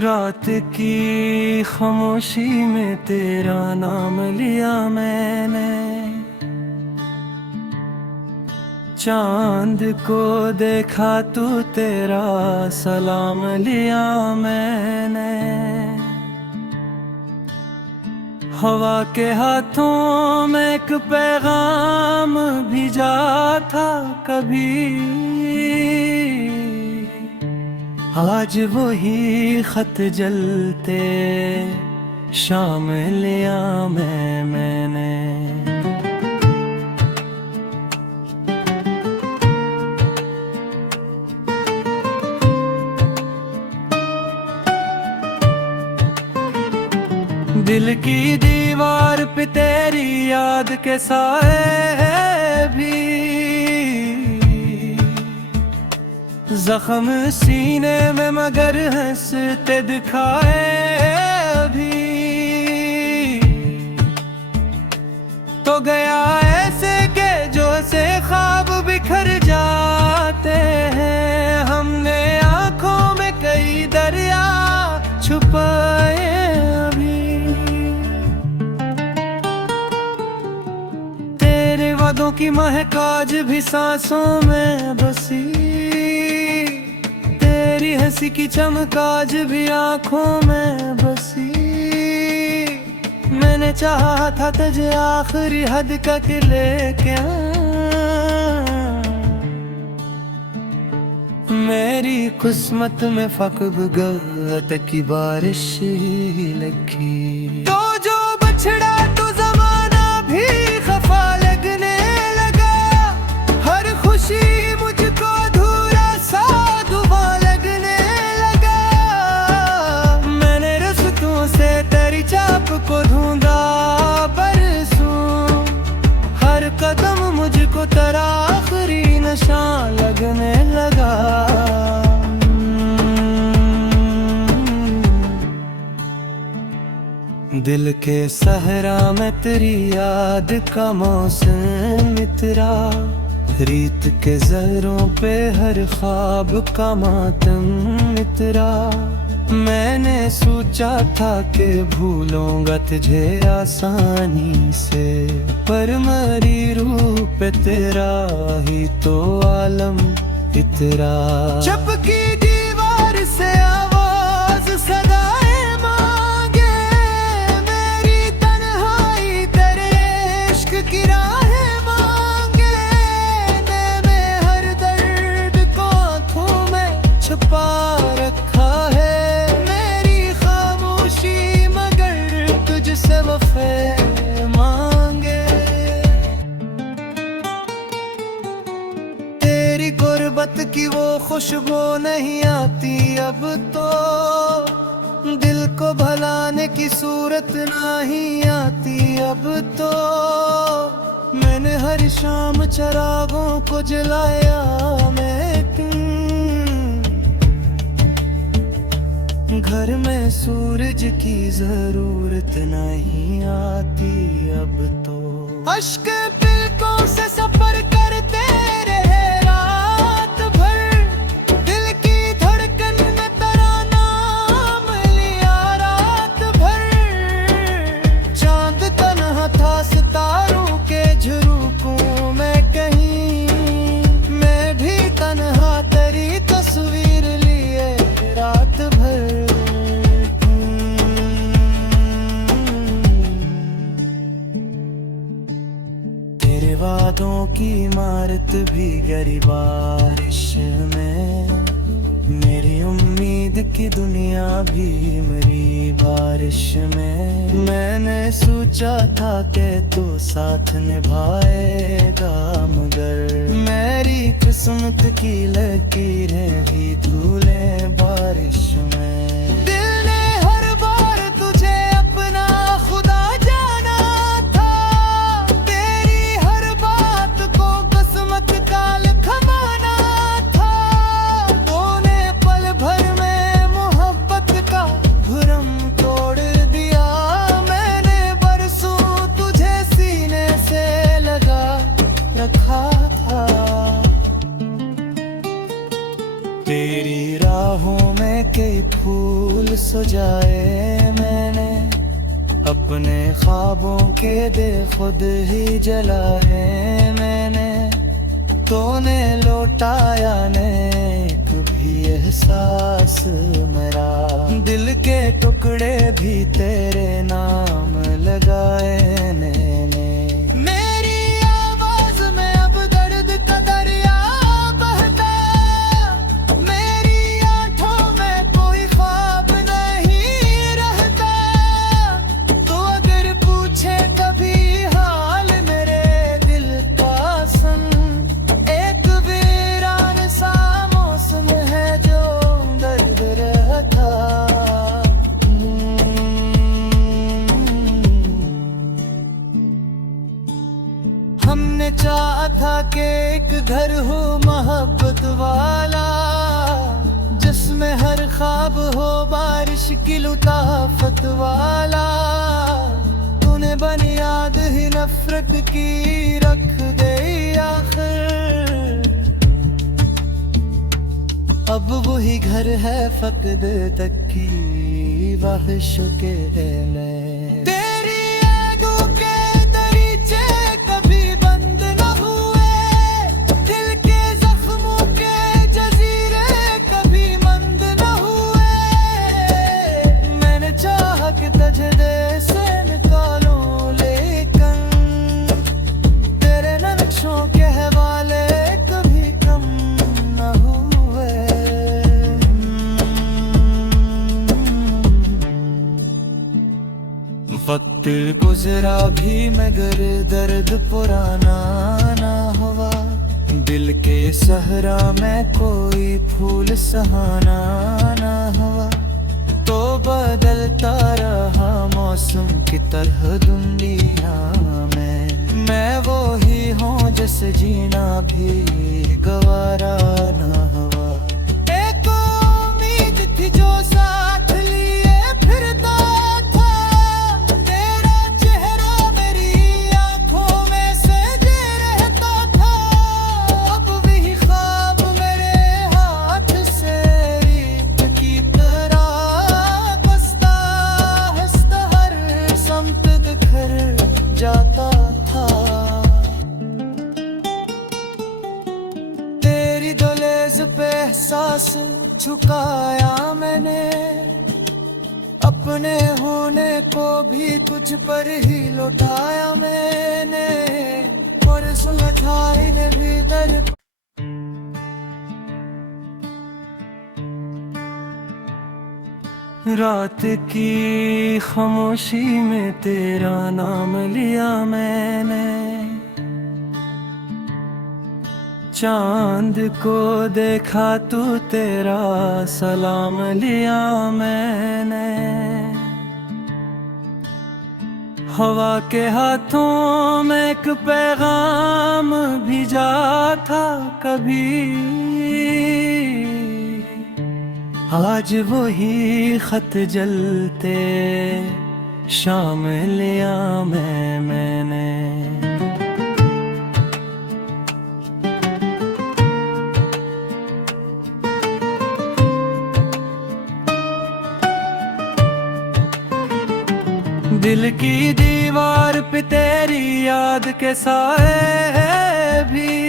रात की खामोशी में तेरा नाम लिया मैंने, चांद को देखा तू तेरा सलाम लिया मैंने। हवा के हाथों में एक पैगाम भिजा था कभी, आज वही खत जलते शाम लिया मैंने। दिल की दीवार पे तेरी याद के साए भी, जख्म सीने में मगर हंसते दिखाए भी। तो गया ऐसे के जो से ख्वाब बिखर जाते हैं, हमने आंखों में कई दरिया छुपाए अभी। तेरे वादों की महक आज भी सांसों में बसी, तेरी हंसी की चमक आज भी आंखों में बसी। मैंने चाहा था तुझे आखिरी हद तक लेके मेरी किस्मत में फकबगत की बारिश ही लगी। तो जो बछड़ा तो जमाना भी खफा लगने लगा, हर खुशी मुझको अधूरा सा दुआ लगने लगा। मैंने रस्तों से तेरी छाप को ढूंढा बरसों, हर कदम मुझको तेरा आखिरी नशा लगने लगा। दिल के सहरा में तेरी याद का मौसम इतरा, रीत के जहरों पे हर ख्वाब का मातम इतरा। मैंने सोचा था कि भूलूंगा तुझे आसानी से, पर मरी रूह पे तेरा ही तो आलम इतरा। चपकी दीवार से आवाज सदाएं मांगे, मेरी तन्हाई तेरे इश्क की राहें मांगे। मैंने हर दर्द को आँखों में छुपा रखा है, तुझसे वफे मांगे। तेरी गुर्बत की वो खुशबू नहीं आती अब तो, दिल को भलाने की सूरत नहीं आती अब तो। मैंने हर शाम चरागों को जलाया मैं घर में सूरज की जरूरत नहीं आती अब तो। अश्क पलकों से सफर करते रहे रात भर, दिल की धड़कन में तेरा नाम लिया रात भर। चांद तन्हा था सितारों के झरोखों में कहीं, मैं भी तन्हा तेरी तस्वीर लिए रात भर। वादों की इमारत भी गरी बारिश में, मेरी उम्मीद की दुनिया भी मरी बारिश में। मैंने सोचा था कि तू साथ निभाएगा, मगर मेरी किस्मत की लकीरें भी धूले बारिश में। दिल ने हर बार तुझे अपना खुदा जाना था, तेरी हर बात को किस्मत का लिखवाना था। तूने पल भर में मोहब्बत का भरम तोड़ दिया, मैंने बरसों तुझे सीने से लगा रखा था। तेरी राह बाहों में कई फूल सजाए मैंने, अपने ख्वाबों के दे खुद ही जलाए मैंने। तूने लौटाया ने एक भी एहसास मेरा, दिल के टुकड़े भी तेरे नाम लगाए मैंने। मेरी आवाज में अब दर्द का दरिया बहता, मेरी आंखों में कोई ख्वाब नहीं रहता। तो अगर पूछे कभी हाल मेरे दिल का सन, एक वीरान सा मौसम है जो दर्द रहता। हमने चाहा था कि एक घर हो मोहब्बत वाला, जिसमें हर ख्वाब हो बारिश की लुताफत वाला। तूने बुनियाद ही नफरत की रख गई आखिर, अब वही घर है फकद तक की वहश के में। तेरी आगों के दरीचे कभी बंद न हुए, दिल के जख्मों के जजीरे कभी मंद न हुए। मैंने चाहा कि तजदे से निकालूं लेकिन तेरे नक्शों के हवाले कभी कम न हुए। वक्त गुजरा भी मगर दर्द पुराना ना हुआ, दिल के सहरा में कोई फूल सहाना ना हुआ। तो बदलता रहा मौसम की तरह दुनिया में, मैं वो ही हूँ जिसे जीना भी गवारा ना हुआ। एक उम्मीद थी जो साथ लिए फिरता था, तेरा चेहरा मेरी आंखों में सजे रहता था। अब वही ख्वाब मेरे हाथ से रीत की तरह बसता हंसता हर समत बिखर जाता था। तेरी दहलीज पे एहसास झुकाया मैंने, अपने होने को भी तुझ पर ही लौटाया मैंने। और सुलझाई ने भी दर रात की खामोशी में तेरा नाम लिया मैंने, चांद को देखा तू तेरा सलाम लिया मैंने। हवा के हाथों में एक पैगाम भिजा था कभी, आज वही खत जलते शाम लिया मैंने। दिल की दीवार पे तेरी याद के साए भी,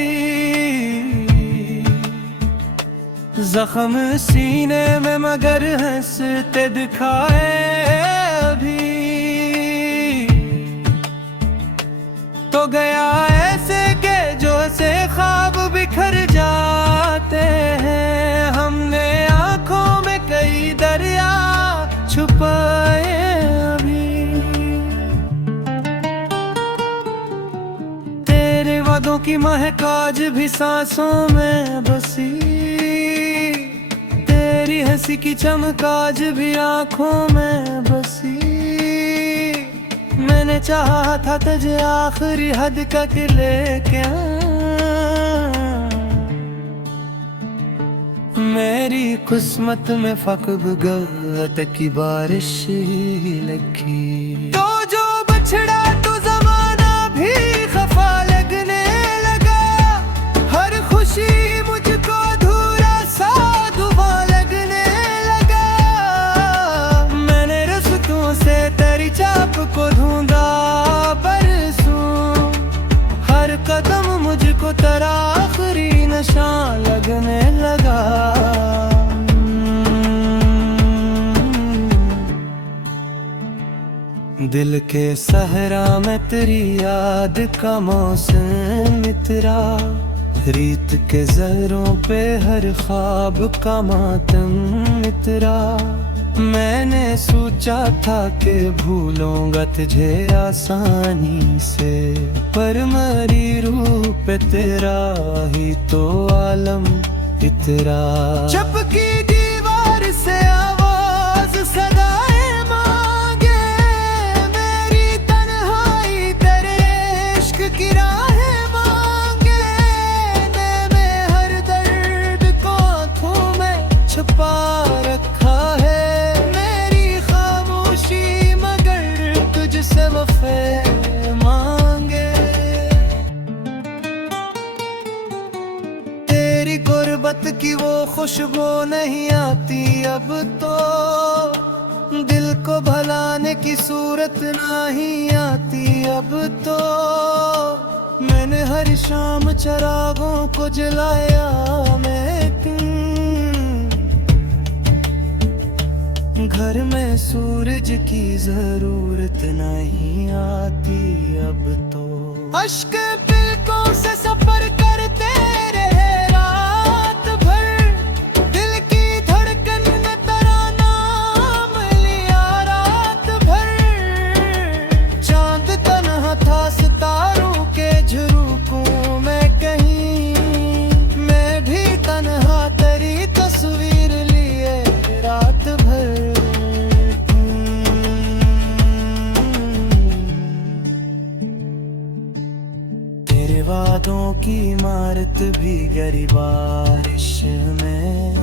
जख्म सीने में मगर हंसते दिखाए भी। तो गया ऐसे के जो से ख्वाब बिखर जाते हैं, हमने आंखों में कई दरिया छुपाए अभी। तेरे वादों की महक आज भी सांसों में बसी, तेरी हंसी की चमक आज भी आंखों में बसी। मैंने चाहा था तुझे आखिरी हद तक लेके मेरी किस्मत में फकत की बारिश ही लगी। तो जो बछड़ा तो जमाना भी खफा लगने लगा, हर खुशी मुझको अधूरा सा दुआ लगने नशा लगने लगा। दिल के सहरा में तेरी याद का मौसम मित्रा, रीत के जहरों पे हर ख्वाब का मातम मित्रा। मैंने सोचा था कि भूलूंगा तुझे आसानी से, पर मेरी रूह पे तेरा ही तो आलम इतरा। चपकी दीवार से आवाज सदाए मांगे, मेरी तन्हाई तेरे इश्क की राहें मांगे। मैंने हर दर्द को आँखों में छुपा रखा है, से वफे मांगे। तेरी गुर्बत की वो खुशबू नहीं आती अब तो, दिल को भलाने की सूरत नहीं आती अब तो। मैंने हर शाम चरागों को जलाया, मैं घर में सूरज की जरूरत नहीं आती अब तो। अश्क पलकों से सफर करते रहे रात भर, दिल की धड़कन में तेरा नाम लिया रात भर। चांद तन्हा था सितारों के झरोखों में कहीं, मैं भी तन्हा तेरी तस्वीर लिए रात भर। वादों की इमारत भी गरी बारिश में,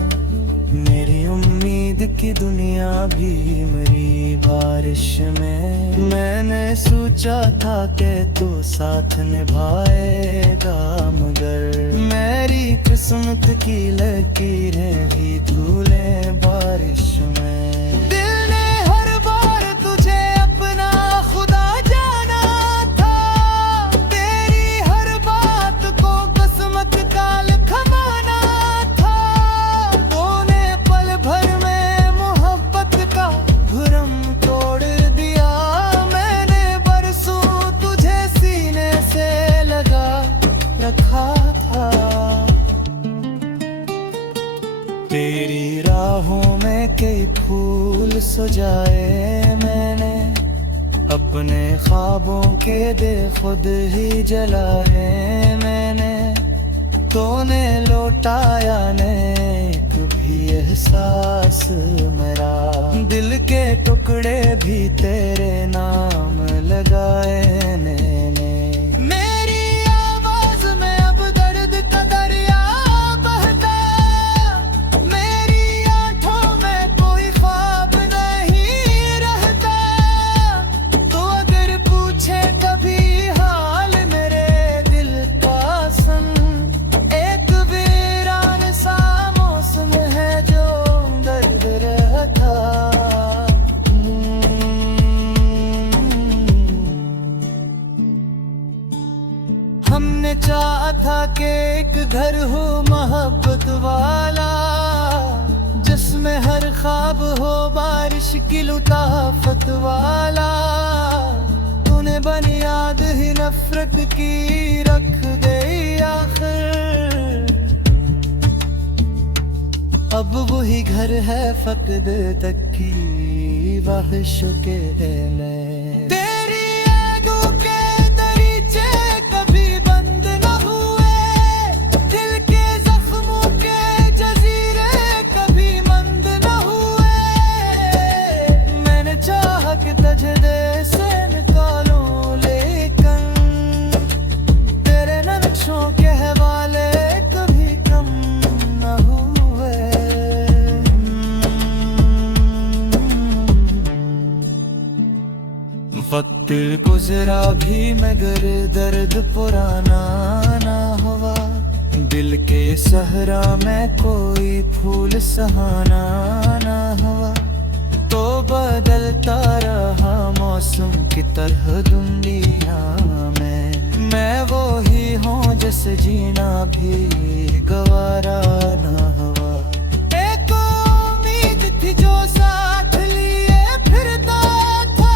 मेरी उम्मीद की दुनिया भी मरी बारिश में। मैंने सोचा था कि तू साथ निभाएगा, मगर मेरी किस्मत की लकीरें भी धूले बारिश में। दिल ने हर बार तुझे अपना खुदा जाना था, काल खमाना था। तूने पल भर में मोहब्बत का भरम तोड़ दिया, मैंने बरसों तुझे सीने से लगा रखा था। तेरी राहों में कई फूल सजाए मैंने, अपने ख्वाबों के दे खुद ही जलाए मैंने। तूने लौटाया ने एक भी एहसास मेरा, दिल के टुकड़े भी तेरे नाम लगाए मैंने। मेरी आवाज में अब दर्द का दरिया बहता, मेरी आंखों में कोई ख्वाब नहीं रहता। तो अगर पूछे कभी हाल मेरे दिल का सन, हमने चाहा था कि एक घर हो मोहब्बत वाला, जिसमें हर ख्वाब हो बारिश की लुताफत वाला। तूने बुनियाद ही नफरत की रख गई आखिर, अब वही घर है फकद तक की वहशों के में। तेरी आगों के दरीचे कभी बंद न हुए, दिल के जख्मों के जजीरे कभी मंद न हुए। मैंने चाहा कि तजदे से निकालूं, लेकिन तेरे नक्शों के हवाले कभी कम न हुए। वक्त गुजरा भी मगर दर्द पुराना ना हुआ, दिल के सहरा में कोई फूल सहाना ना हुआ। तो बदलता रहा मौसम की तरह दुनिया में। मैं वो ही हूँ जिसे जीना भी गवारा ना हुआ। एक उम्मीद थी जो साथ लिए फिरता था,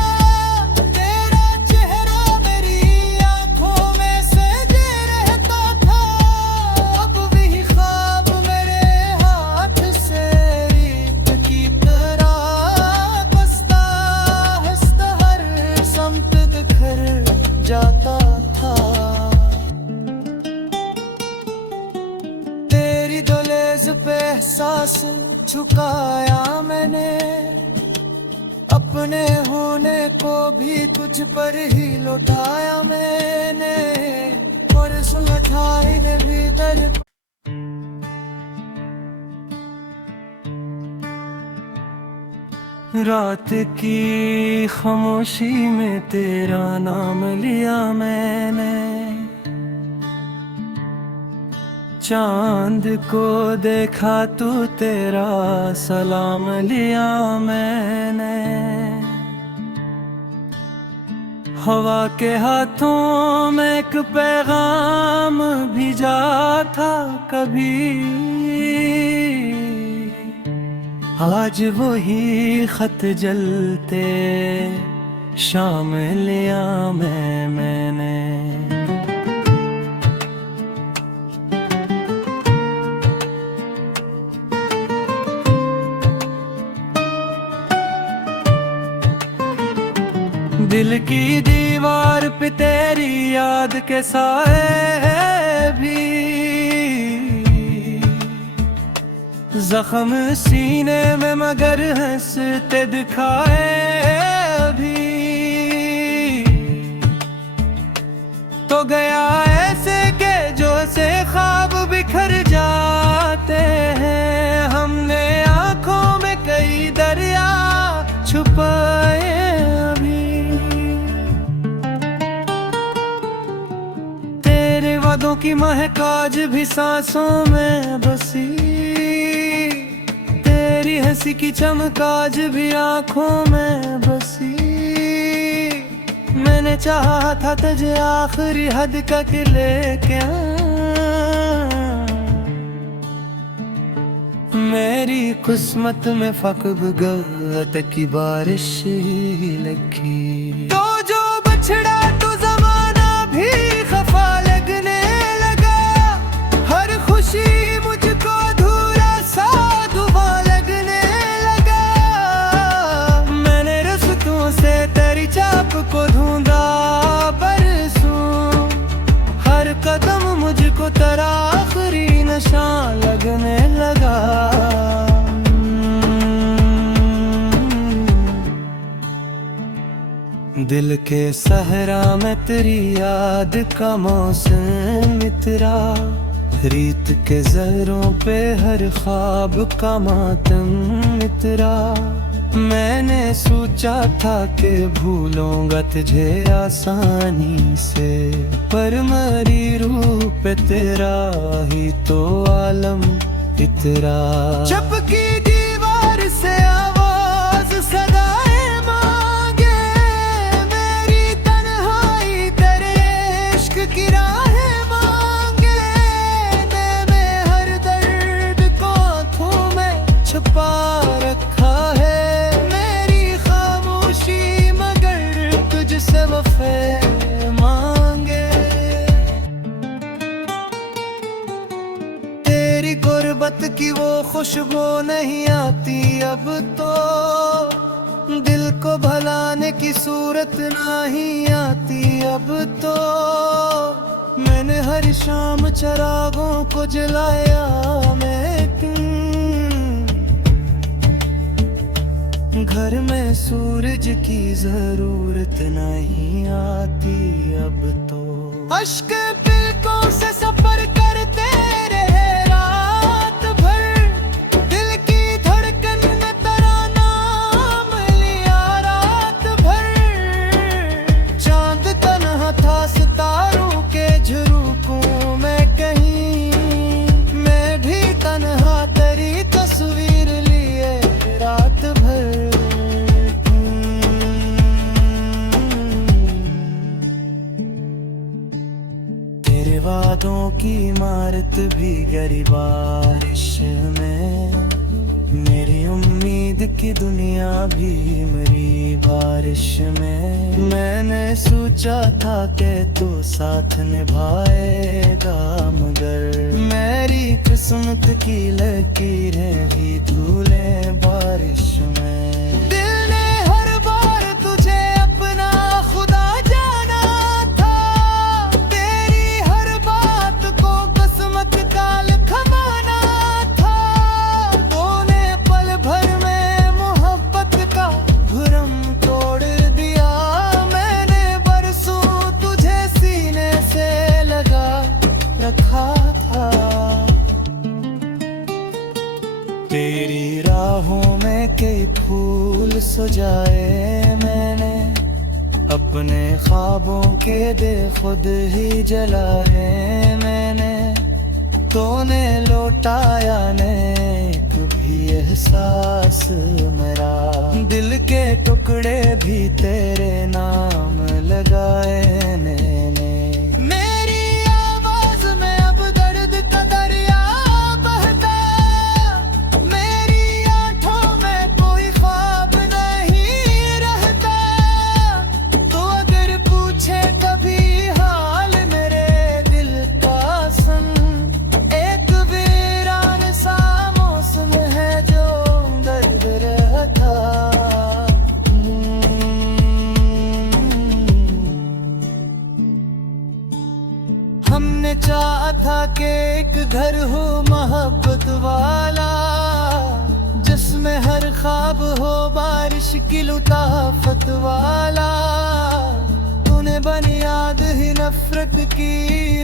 तेरा चेहरा मेरी आंखों में सजे रहता था। अब वही ख्वाब मेरे हाथ से रीत की तरह बसता हंसता हर समत बिखर जाता था। तेरी दहलीज पे एहसास झुकाया मैंने, अपने होने को भी तुझ पर ही लौटाया मैंने। और सुलझाई ने भी दर्द रात की खामोशी में तेरा नाम लिया मैंने। चांद को देखा तू तेरा सलाम लिया मैंने। हवा के हाथों में एक पैगाम भेजा था कभी, आज वही खत जलते शाम लिया मैंने। दिल की दीवार पे तेरी याद के साए भी, जख्म सीने में मगर हंसते दिखाए भी। तो गया ऐसे के जो से ख्वाब बिखर जाते हैं। हमने आंखों में कई दरिया छुपाए अभी, तेरे वादों की महक आज भी सांसों में बसी। तेरी हंसी की चमक आज भी आंखों में बसी। मैंने चाहा था तुझे आखिरी हद तक लेके मेरी किस्मत में फकबगत की बारिश ही लगी। तो जो बछड़ा तो जमाना भी खफा लगने लगा, हर खुशी मुझको अधूरा सा दुआ लगने लगा। मैंने रस्तों से तेरी चाप को ढूंढा बरसों, हर कदम मुझको तेरा आखिरी नशा लगने लगा। दिल के सहरा में तेरी याद का मौसम मित्रा, रीत के जहरों पे हर ख्वाब का मातम मित्रा। मैंने सोचा था कि भूलूंगा तुझे आसानी से, पर मेरी रूह पे तेरा ही तो आलम इतरा। चपकी दीवार से आवाज सदाएं मांगे, मेरी तन्हाई तेरे इश्क की राहें मांगे। मैं हर दर्द को आँखों में छुपा रखा है, तुझसे वफे मांगे। तेरी गुर्बत की वो खुशबू नहीं आती अब तो, दिल को भलाने की सूरत नहीं आती अब तो। मैंने हर शाम चरागों को जलाया मैं, घर में सूरज की जरूरत नहीं आती अब तो। अश्क पलकों से सफर करते रहे रात भर, दिल की धड़कन में तेरा नाम लिया रात भर। चांद तन्हा था सितारों के झरोखों में कहीं, मैं भी तन्हा तेरी तस्वीर लिए रात भर। इमारत भी गरी बारिश में, मेरी उम्मीद की दुनिया भी मेरी बारिश में। मैंने सोचा था कि तू साथ निभाएगा, मगर मेरी किस्मत की लकीरें भी धूले बारिश में। दिल ने हर बार तुझे अपना खुदा जाना था, तेरी हर बात को किस्मत का लिखवाना था। तूने पल भर में मोहब्बत का भरम तोड़ दिया, मैंने बरसों तुझे सीने से लगा रखा था। तेरी राहों में कई फूल सजाए मैंने, अपने ख्वाबों के दे खुद ही जलाए मैंने। तूने लौटाया ने एक भी एहसास मेरा, दिल के टुकड़े भी तेरे नाम लगाए मैंने। मेरी आवाज में अब दर्द का दरिया बहता, मेरी आंखों में कोई ख्वाब नहीं रहता। तो अगर पूछे कभी हाल मेरे दिल का सन, एक वीरान सा मौसम है जो दर्द रहता। हमने चाहा था कि एक घर हो मोहब्बत वाला, जिसमें हर ख्वाब हो बारिश की लुताफत वाला। तूने बुनियाद ही नफरत की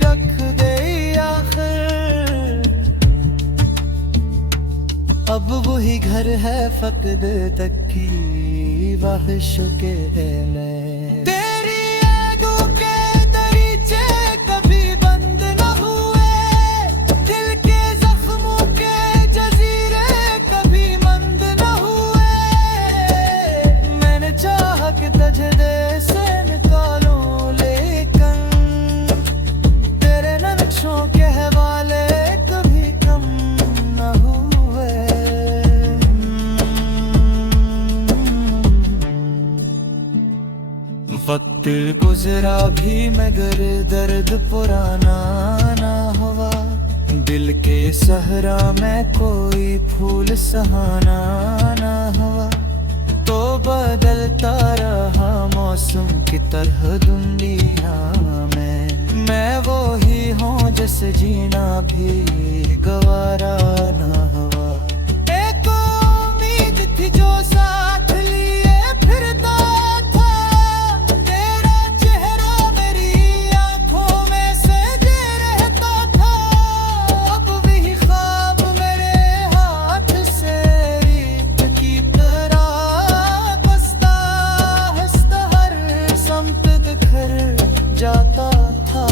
रख दे आखिर, अब वही घर है फकद तक की वहशों के में। तेरी यादों के दरीचे कभी बंद न हुए, दिल के जख्मों के जजीरे कभी मंद न हुए। मैंने चाहा कि तजदे से निकालूं, लेकिन तेरे नक्शों के हवाले कभी कम न हुए। वक्त गुजरा भी मगर दर्द पुराना ना हुआ, दिल के सहरा में कोई फूल सहाना ना हुआ। तो बदलता रहा मौसम की तरह दुनिया में, मैं वो ही हूँ जिसे जीना भी गवारा ना हुआ। एक उम्मीद थी जो साथ लिए फिरता था, तेरा चेहरा मेरी आंखों में सजे रहता था। अब वही ख्वाब मेरे हाथ से रीत की तरह बसता हंसता हर समत बिखर जाता था।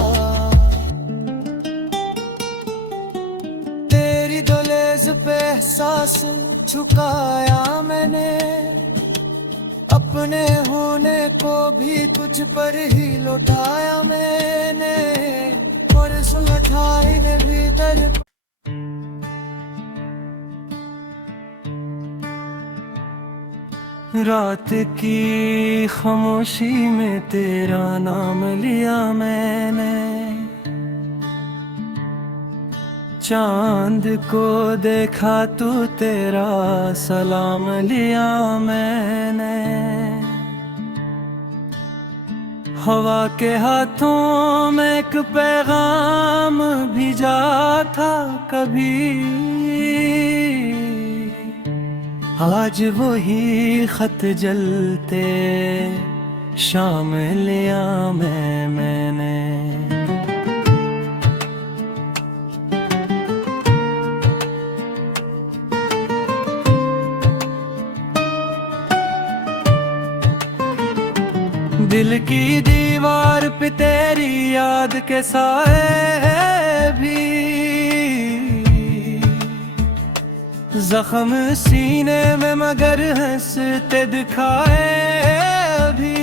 तेरी दहलीज पे एहसास झुकाया मैंने, अपने होने को भी तुझ पर ही लौटाया मैंने। और सुलझाई ने भी दर रात की खामोशी में तेरा नाम लिया मैंने, चांद को देखा तू तेरा सलाम लिया मैंने। हवा के हाथों में एक पैगाम भिजा था कभी, आज वही खत जलते शाम लिया मैंने। दिल की दीवार पे तेरी याद के साए भी, जख्म सीने में मगर हंसते दिखाए भी।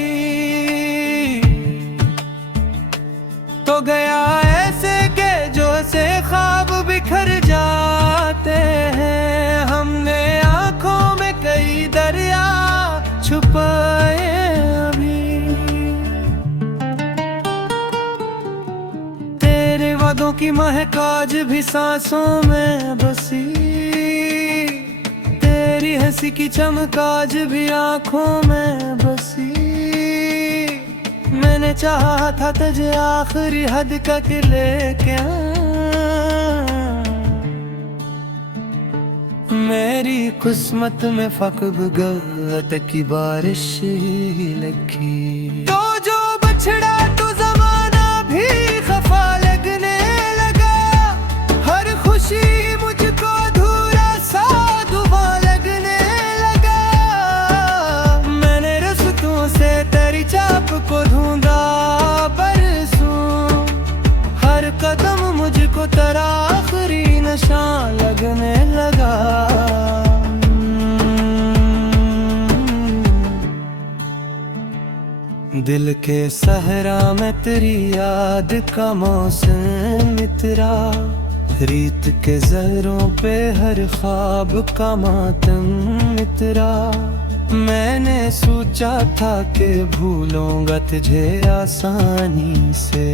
तो गया ऐसे के जो से ख्वाब बिखर जाते हैं, हमने आंखों में कई दरिया छुपाए अभी। तेरे वादों की महक आज भी सांसों में बसी, तेरी हंसी की चमक आज भी आंखों में बसी। मैंने चाहा था तुझे आखिरी हद तक लेके मेरी किस्मत में फकबगत की बारिश ही लगी। तो जो बछड़ा तो जमाना भी खफा लगने लगा, हर खुशी मुझको अधूरा सा दुआ लगने लगा। मैंने रस्तों से तेरी चाप को ढूंढा बरसों, हर कदम मुझको तेरा आखिरी नशा लगने लगा। दिल के सहरा में तेरी याद का मौसम इतरा, रीत के जहरों पे हर ख्वाब का मातम इतरा। मैंने सोचा था कि भूलूंगा तुझे आसानी से,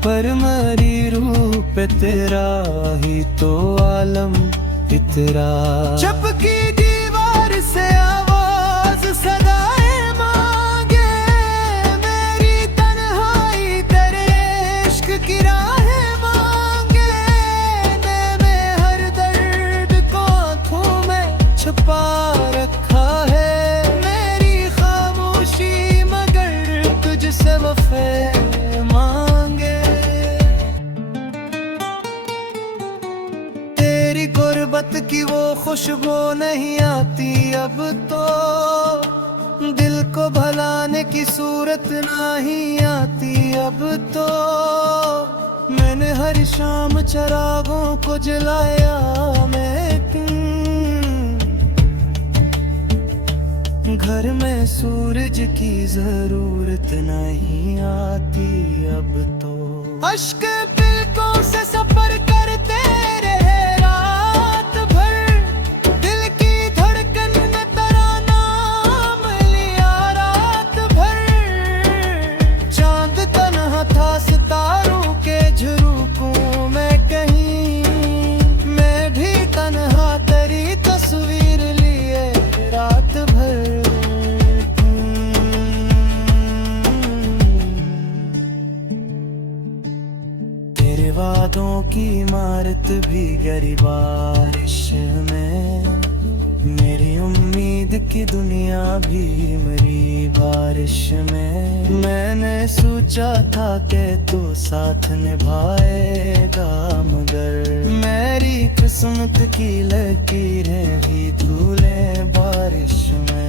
पर मेरी रूह पे तेरा ही तो आलम इतरा। चपकी दीवार से आवाज सदाएं मांगे, मेरी तन्हाई तेरे इश्क की राहें मांगे। मैंने हर दर्द को आँखों में छुपा रखा है, तुझसे वफे मांगे। तेरी गुर्बत की वो खुशबू नहीं आती अब तो, दिल को भलाने की सूरत नहीं आती अब तो। मैंने हर शाम चरागों को जलाया, मैं घर में सूरज की जरूरत नहीं आती अब तो। अश्क पलकों से सफर करते रहे रात भर, दिल की धड़कन में तेरा नाम लिया रात भर। चांद तन्हा था सितारों के झरोखों में कहीं, मैं भी तन्हा तेरी तस्वीर लिए रात भर। वादों की इमारत भी गरी बारिश में, मेरी उम्मीद की दुनिया भी मरी बारिश में। मैंने सोचा था कि तू साथ निभाएगा, मगर मेरी किस्मत की लकीरें भी धूले बारिश में।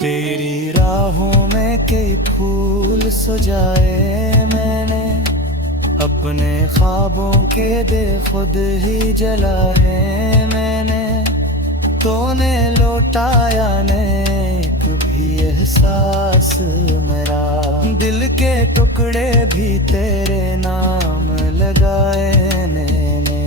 तेरी राहों में कई फूल सजाए मैंने, अपने ख्वाबों के दे खुद ही जलाए मैंने। तूने लौटाया ने एक भी एहसास मेरा, दिल के टुकड़े भी तेरे नाम लगाए मैंने।